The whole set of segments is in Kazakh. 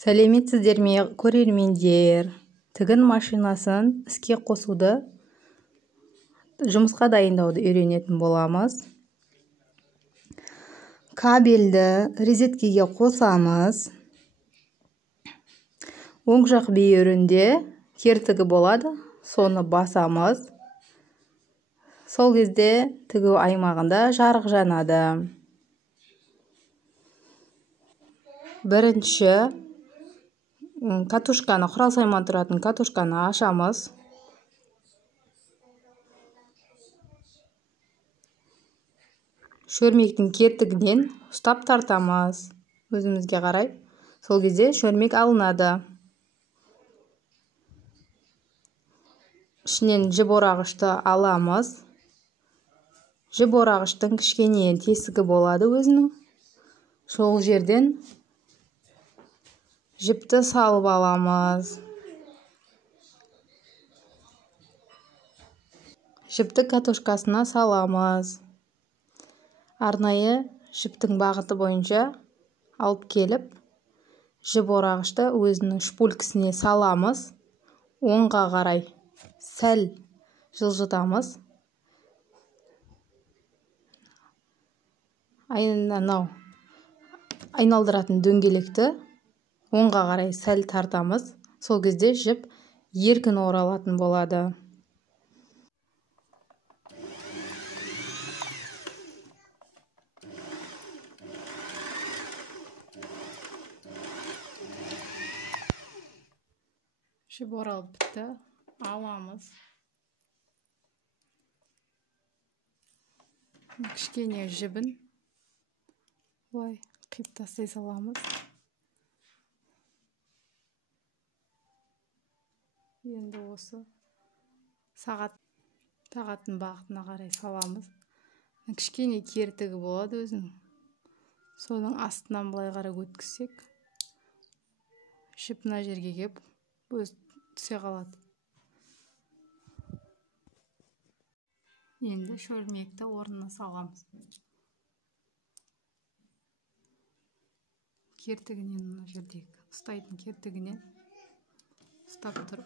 Сәлеметсіздерме көрермендер. Тігін машинасын іске қосуды, жұмысқа дайындауды үйренетін боламыз. Кабельді розеткеге қосамыз. Оң жақ бүйірінде кертігі болады, соны басамыз. Сол кезде тігу аймағында жарық жанады. Бірінші катушканы, құрал сайман тұратын катушканы ашамыз. Шөрмектің кертігінен ұстап тартамыз өзімізге қарай. Сол кезде шөрмек алынады. Ішінен жіп орағышты аламыз. Жіп орағыштың кішкене тесігі болады өзінің. Сол жерден жіпті салып аламыз. Жіпті катушкасына саламыз. Арнайы жіптің бағыты бойынша алып келіп, жіп орағышты өзінің шпулькісіне саламыз. Оңға қарай сәл жылжытамыз. Айналдыратын дөңгелекті оңға қарай сәл тартамыз. Сол кезде жіп еркін оралатын болады. Жіп оралып бітті. Аламыз. Кішкене жібін былай қиып тастай саламыз. Енді осы сағаттың бағытына қарай саламыз. Кішкене кертігі болады өзінің. Соның астынан былай қарай өткізсек, жіп мына жерге кеп өз түсе қалады. Енді шөлмекті орнына саламыз. Кертігінен, мына жердегі ұстайтын кертігінен ұстап тұрып,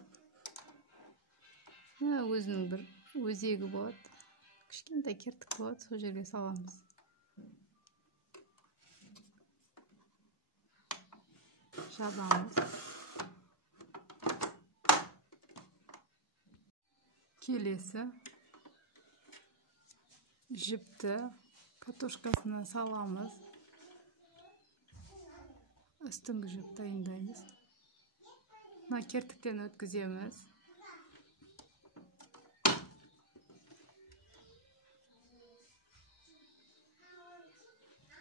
өзінің бір өзегі болады. Кішкентай кертік болады, сол жерге саламыз. Жабамыз. Келесі жіпті катушкасына саламыз. Үстіңгі жіп дайындаймыз. Мына кертіктен өткіземіз.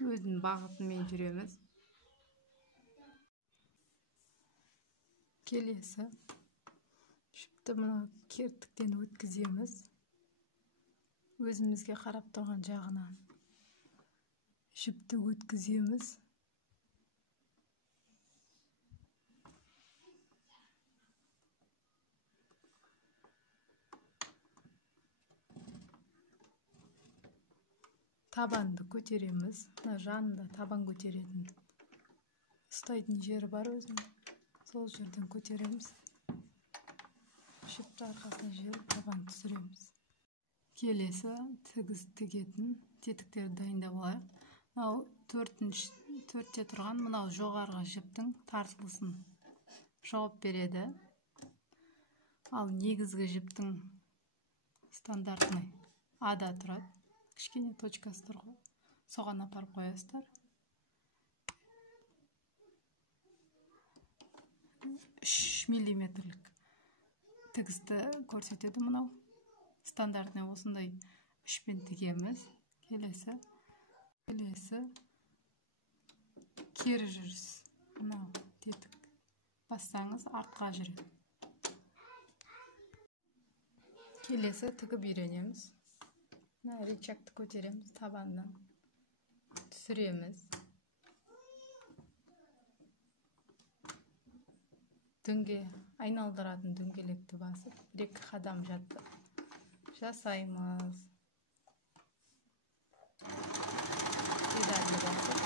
Өзінің бағытымен жүреміз. Келесі жіпті мына кертіктен өткіземіз. Өзімізге қарап тұрған жағынан жіпті өткіземіз. Табанды көтереміз. Жанында табан көтеретін ұстайтын жері бар өзінің. Сол жерден көтереміз. Жіпті арқасына жеріп табан түсіреміз. Келесі тігіз тігетін тетіктерді дайындап алайық. Мынау төртте тұрған мынау жоғарғы жіптің тартылысын жауап береді. Ал негізгі жіптің стандартный ада тұрады. Кішкене точкасы тұр ғой. Соған апарып қоясыздар. 3 миллиметрлік тігісті көрсетеді мынау. Стандартный осындай 3-пен тігеміз. Келесі кері жүріс. Мынау тетік бассаңыз артқа жүреді. Келесі тігіп үйренеміз. Рычагты көтереміз, табаннан түсіреміз. Айналдыратын дөңгелекті басып, 2 қадам жасаймыз. Педальді басып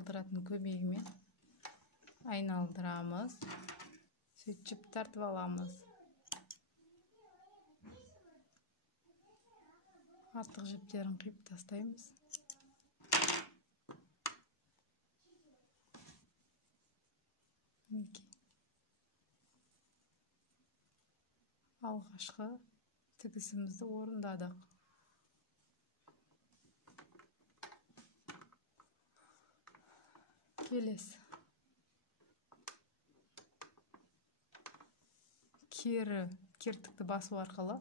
айналдыратын көмегімен айналдырамыз. Сөйтіп тартып аламыз. Артық жіптерін қиып тастаймыз. Алғашқы тігісімізді орындадық. Келесі. Кертікті басу арқылы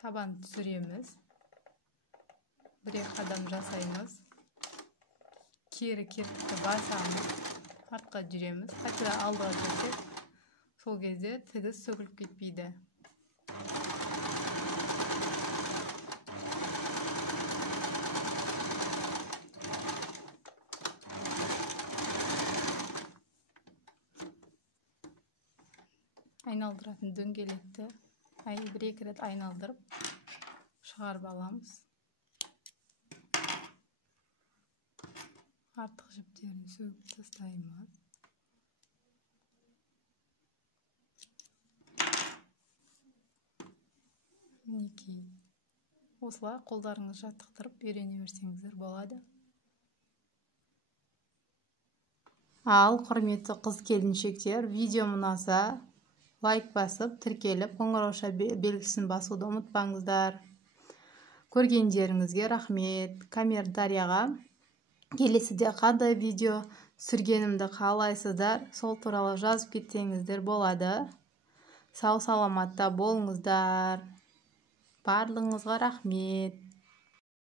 табан түсіреміз. Бір-екі қадам жасаймыз. Кертікті басамыз. Артқа жүреміз. Қайтадан алдыға жүрсек, сол кезде тігіс сөгіліп кетпейді. Айналдыратын дөңгелекті бір-екі рет айналдырып шығарып аламыз. Артық жіптерін сөгіп тастаймыз. Мінекей. Осылай қолдарыңыз жаттықтырып үйрене берсеңіздер болады. Ал құрметті қыз-келіншектер, видео ұнаса, лайк басып, тіркеліп, қоңырауша белгісін басуды ұмытпаңыздар. Көргендеріңізге рахмет. Комментарияға келесіде қандай видео түсіргенімді қалайсыздар, сол туралы жазып кетсеңіздер болады. Сау саламатта болыңыздар. Барлығыңызға рахмет.